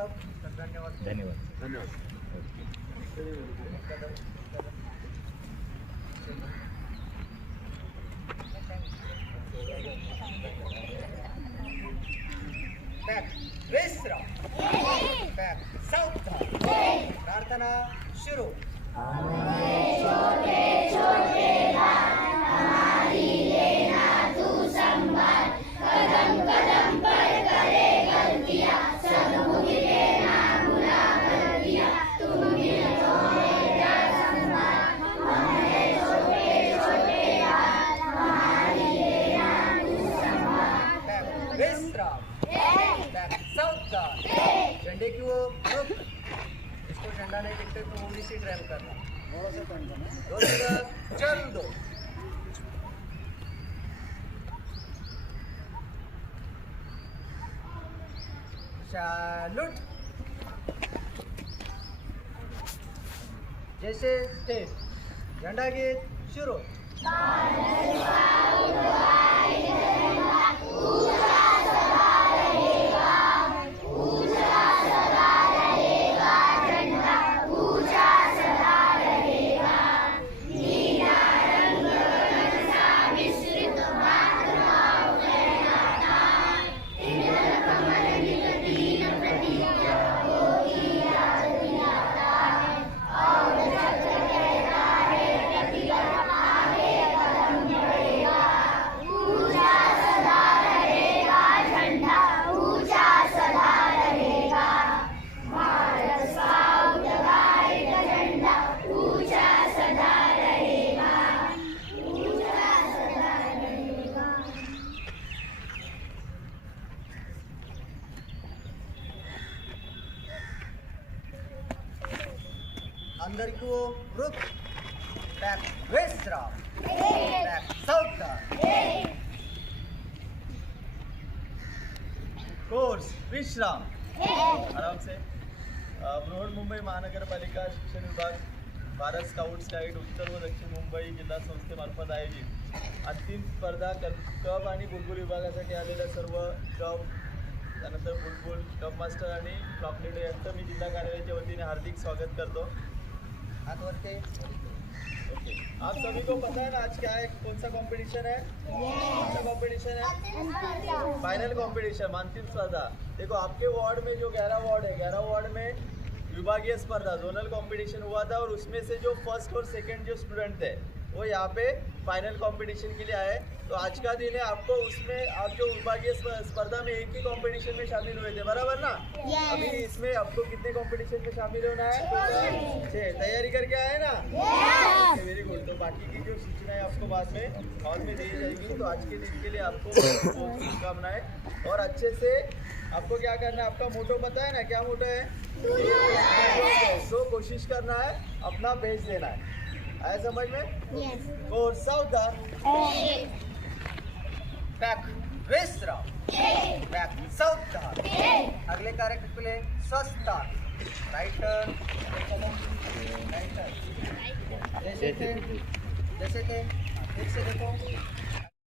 धन्यवाद धन्यवाद. धन्यवाद. बॅक विश्राम बॅक सावधान प्रार्थना शुरू. बॅक विश्राम बॅक सावधान झंडे की ओर रुक. इसको झंडा नहीं दिखते तो थोड़ी सी ड्राइव करना. दो तरफ चल दो. सैल्यूट. जैसे थे झंडा गीत शुरू. अंदर की ओर रुक. बैक विश्राम बैक सावधान. कोर्स विश्राम. आराम से. बृहन्मुंबई महानगरपालिका शिक्षण विभाग, भारत स्काउट्स गाईड उत्तर व दक्षिण मुंबई जिल्हा संस्थेमार्फत आयोजित अंतिम स्पर्धा कब आणि बुलबुल विभागासाठी आलेल्या सर्व कब, त्यानंतर बुलबुल, कब मास्टर आणि फ्लॉप लीडर यांचं मी जिल्हा कार्यालयाच्या वतीने हार्दिक स्वागत करतो. हाथ वरते. ओके, आप सभी को पता है ना आज क्या है, कौन सा कंपटीशन है? कौन सा कंपटीशन है? फाइनल कंपटीशन, अंतिम स्पर्धा. देखो आपके वार्ड में जो 11 वार्ड है, 11 वार्ड में विभागीय स्पर्धा जोनल कंपटीशन हुआ था और उसमें से जो फर्स्ट और सेकंड जो स्टूडेंट थे वो यहाँ पे फाइनल कंपटीशन के लिए आए. तो आज का दिन है. आपको उसमें आप जो विभागीय स्पर्धा में एक ही कंपटीशन में शामिल हुए थे, बराबर ना? अभी इसमें आपको कितने कंपटीशन में शामिल होना है? 6. तैयारी करके आए ना? Very good. तो बाकी की जो सूचनाएं आपको बाद में हॉल में दी जाएगी. तो आज के दिन के लिए आपको बहुत बहुत शुभकामनाएं. और अच्छे से आपको क्या करना है, आपका मोटो पता है ना, क्या मोटो है? तो कोशिश करना है अपना बेस्ट देना है. आया समझ में? और सावधान. बैक विश्राम बैक सावधान. अगले कार्यक्रम के लिए स्वस्थ राइट टर्न. जैसे थे ठीक से देखो.